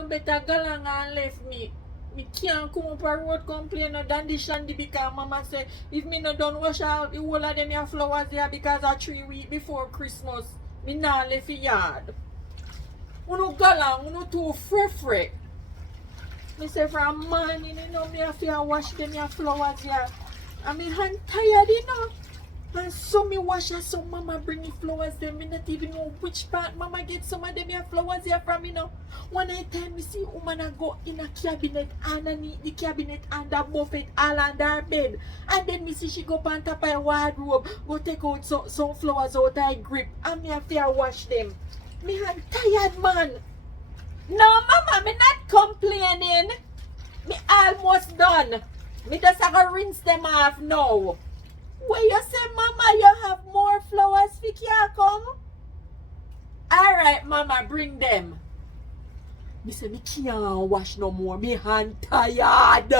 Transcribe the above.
no better galang and left me. Me can't come up a road complain no than this shandy because mama say if me no done wash out the whole of them your flowers there because of 3 weeks before Christmas. Me nah left the yard. Uno galang, uno too free. Me say from morning, you know, me have to wash them your flowers here. I mean, I'm tired, you know. And so me wash and so mama bring me flowers them. Me not even know which part mama get some of them your flowers here from, you know. One time me see woman a go in a cabinet underneath the cabinet and the buffet all under her bed. And then me see she go on top of her wardrobe, go take out some flowers out her grip. And me have to wash them. Me I'm tired, man. No, mama, me not complaining. Me almost done. Me just have to rinse them off now. Where you say, mama, you have more flowers for you come? Alright, mama, bring them. Me say, me can't wash no more. Me hand tired.